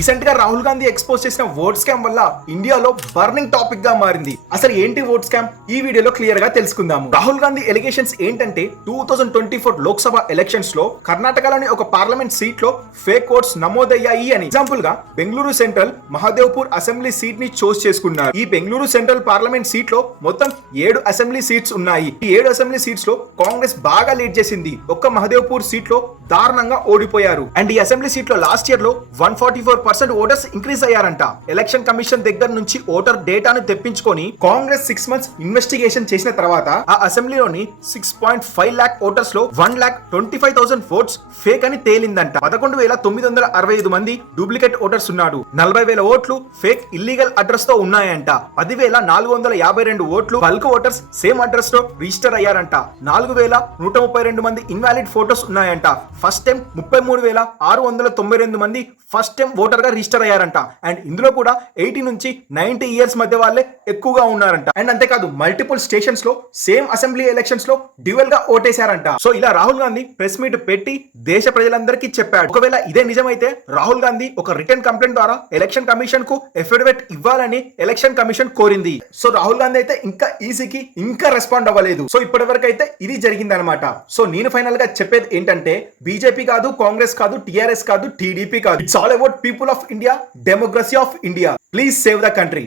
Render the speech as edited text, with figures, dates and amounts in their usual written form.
Recent గా Rahul Gandhi expose చేసిన vote scam వల్ల ఇండియాలో బర్నింగ్ టాపిక్ గా మారింది. అసలు ఏంటి ఓట్ స్కామ్ ఈ వీడియోలో క్లియర్ గా తెలుసుకుందాము. రాహుల్ గాంధీ ఎలిగేషన్స్ ఏంటంటే 2024 లోక్సభ ఎలక్షన్స్ లో కర్ణాటకలోని ఒక పార్లమెంట్ సీట్ లో ఫేక్ ఓట్స్ నమోదయ్యాయి అని. ఎగ్జాంపుల్ గా Bengaluru central Mahadevpur assembly seat ని చూస్ చేసుకున్నారు. ఈ బెంగళూరు సెంట్రల్ పార్లమెంట్ సీట్ లో మొత్తం 7 అసెంబ్లీ సీట్స్ ఉన్నాయి. ఈ 7 అసెంబ్లీ సీట్స్ లో కాంగ్రెస్ బాగా లీడ్ చేసింది. ఒక్క మహాదేవ్పూర్ సీట్ లో దారుణంగా ఓడిపోయారు. అండ్ ఈ అసెంబ్లీ సీట్ లో లాస్ట్ ఇయర్ లో 144% ఓటర్స్ ఇంక్రీజ్ అయ్యారంట. ఎలక్షన్ కమిషన్ దగ్గర నుంచి ఓటర్ డేటాను తెప్పించుకొని కాంగ్రెస్ 6 మంత్స్ ఇన్వెస్టిగేషన్ చేసిన తర్వాత ఆ అసెంబ్లీలోని 6.5 లాక్ ఓటర్స్ లో 1,25,000 ఓట్స్ ఫేక్ అని తేలిందంట. 11,965 మంది డూప్లికేట్ ఓటర్స్ ఉన్నాడు. 40,000 ఓట్లు ఫేక్ ఇల్లీగల్ అడ్రస్ తో ఉన్నాయంట. 10,452 ఓట్లు బల్క్ ఓటర్స్ సేమ్ అడ్రస్ లో రిజిస్టర్ అయ్యారంట. 4,132 మంది ఇన్వాలిడ్ ఫోటోస్ ఉన్నాయంట. ఫస్ట్ టైం 33,692 మంది ఫస్ట్ టైం ఓటర్ గా రిజిస్టర్ అయ్యారంట. అండ్ ఇందులో కూడా 80 నుంచి 90 ఇయర్స్ మధ్య వాళ్ళే ఎక్కువగా ఉన్నారంట. అండ్ అంతేకాదు మల్టిపుల్ స్టేషన్స్ లో సేమ్ అసెంబ్లీ ఎలక్షన్స్ లో డ్యూయల్ గా ఓటేశారంట. సో ఇలా రాహుల్ గాంధీ ప్రెస్ మీట్ పెట్టి దేశ ప్రజలందరికీ చెప్పాడు. ఒకవేళ ఇదే నిజమైతే రాహుల్ గాంధీ ఒక రిటర్న్ కంప్లైంట్ ద్వారా ఎలక్షన్ కమిషన్ కు ఎఫిడవిట్ ఇవ్వాలని ఎలక్షన్ కమిషన్ కోరింది. సో రాహుల్ గాంధీ అయితే ఇంకా ఈసీకి ఇంకా రెస్పాండ్ అవ్వలేదు. సో ఇప్పటి వరకు అయితే ఇది జరిగింది అనమాట. సో నేను ఫైనల్ గా చెప్పేది ఏంటంటే బీజేపీ కాదు, కాంగ్రెస్ కాదు, టీఆర్ఎస్ కాదు, టీడీపీ కాదు. It's all about people of India, democracy of India. Please save the country.